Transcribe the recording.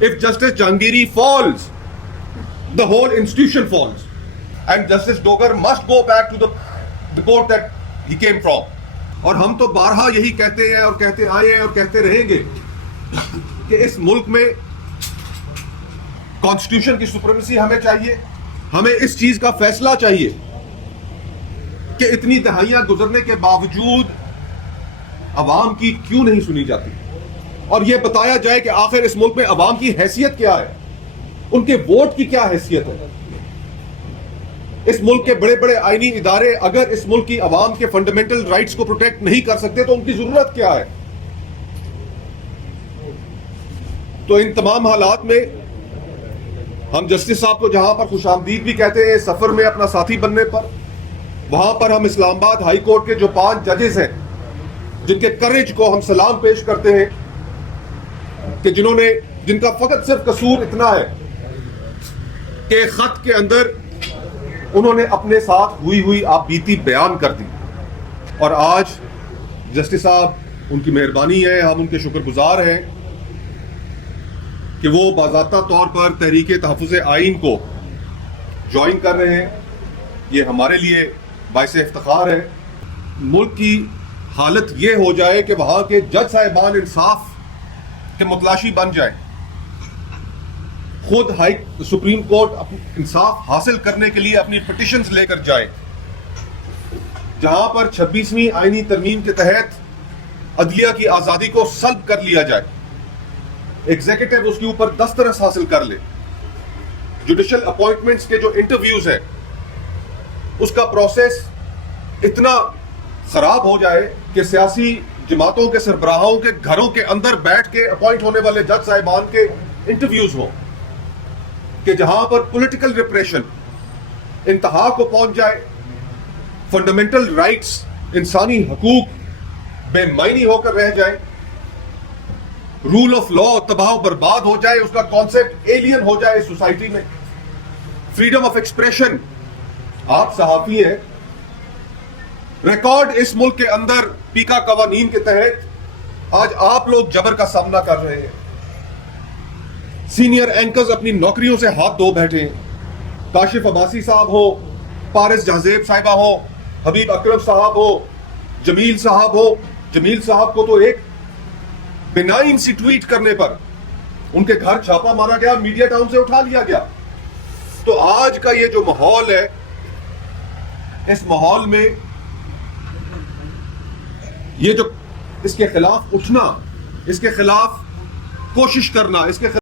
If Justice Jahangiri falls, the whole institution falls. And Justice Dogar must go back to the court that he came from. اور ہم تو بارہا یہی کہتے ہیں اور کہتے آئے ہیں اور کہتے رہیں گے کہ اس ملک میں کانسٹیٹیوشن کی سپریمیسی ہمیں چاہیے. ہمیں اس چیز کا فیصلہ چاہیے کہ اتنی دہائیاں گزرنے کے باوجود عوام کی کیوں نہیں سنی جاتی, اور یہ بتایا جائے کہ آخر اس ملک میں عوام کی حیثیت کیا ہے, ان کے ووٹ کی کیا حیثیت ہے. اس ملک کے بڑے بڑے آئینی ادارے اگر اس ملک کی عوام کے فنڈامنٹل رائٹس کو پروٹیکٹ نہیں کر سکتے تو ان کی ضرورت کیا ہے. تو ان تمام حالات میں ہم جسٹس صاحب کو جہاں پر خوش آمدید بھی کہتے ہیں سفر میں اپنا ساتھی بننے پر, وہاں پر ہم اسلام آباد ہائی کورٹ کے جو 5 ججز ہیں جن کے کریج کو ہم سلام پیش کرتے ہیں کہ جن کا فقط صرف قصور اتنا ہے کہ خط کے اندر انہوں نے اپنے ساتھ ہوئی آپ بیتی بیان کر دی, اور آج جسٹس صاحب ان کی مہربانی ہے, ہم ان کے شکر گزار ہیں کہ وہ باضابطہ طور پر تحریک تحفظ آئین کو جوائن کر رہے ہیں. یہ ہمارے لیے باعث افتخار ہے. ملک کی حالت یہ ہو جائے کہ وہاں کے جج صاحبان انصاف کے متلاشی بن جائیں, خود سپریم کورٹ انصاف حاصل کرنے کے لیے اپنی پٹیشنز لے کر جائے, جہاں پر 26ویں آئینی ترمیم کے تحت عدلیہ کی آزادی کو سلب کر لیا جائے, ایگزیکٹو اس کے اوپر دسترس حاصل کر لے, جوڈیشل اپوائنٹمنٹس کے جو انٹرویوز ہیں اس کا پروسیس اتنا خراب ہو جائے کہ سیاسی جماعتوں کے سربراہوں کے گھروں کے اندر بیٹھ کے اپوائنٹ ہونے والے جج صاحبان کے انٹرویوز ہوں, کہ جہاں پر پولیٹیکل ریپریشن انتہا کو پہنچ جائے, فنڈامنٹل رائٹس انسانی حقوق بے معنی ہو کر رہ جائے, رول آف لا تباہ و برباد ہو جائے, اس کا کانسیپٹ ایلین ہو جائے سوسائٹی میں, فریڈم آف ایکسپریشن. آپ صحافی ہیں, ریکارڈ اس ملک کے اندر پیکا قوانین کے تحت آج آپ لوگ جبر کا سامنا کر رہے ہیں. سینئر اینکرز اپنی نوکریوں سے ہاتھ دھو بیٹھے ہیں, کاشف عباسی صاحب ہو, پارس جہزیب صاحبہ ہو, حبیب اکرم صاحب ہو, جمیل صاحب ہو. جمیل صاحب کو تو ایک بنائن سی ٹویٹ کرنے پر ان کے گھر چھاپا مارا گیا, میڈیا ٹاؤن سے اٹھا لیا گیا. تو آج کا یہ جو ماحول ہے, اس ماحول میں یہ جو اس کے خلاف اٹھنا, اس کے خلاف کوشش کرنا, اس کے خلاف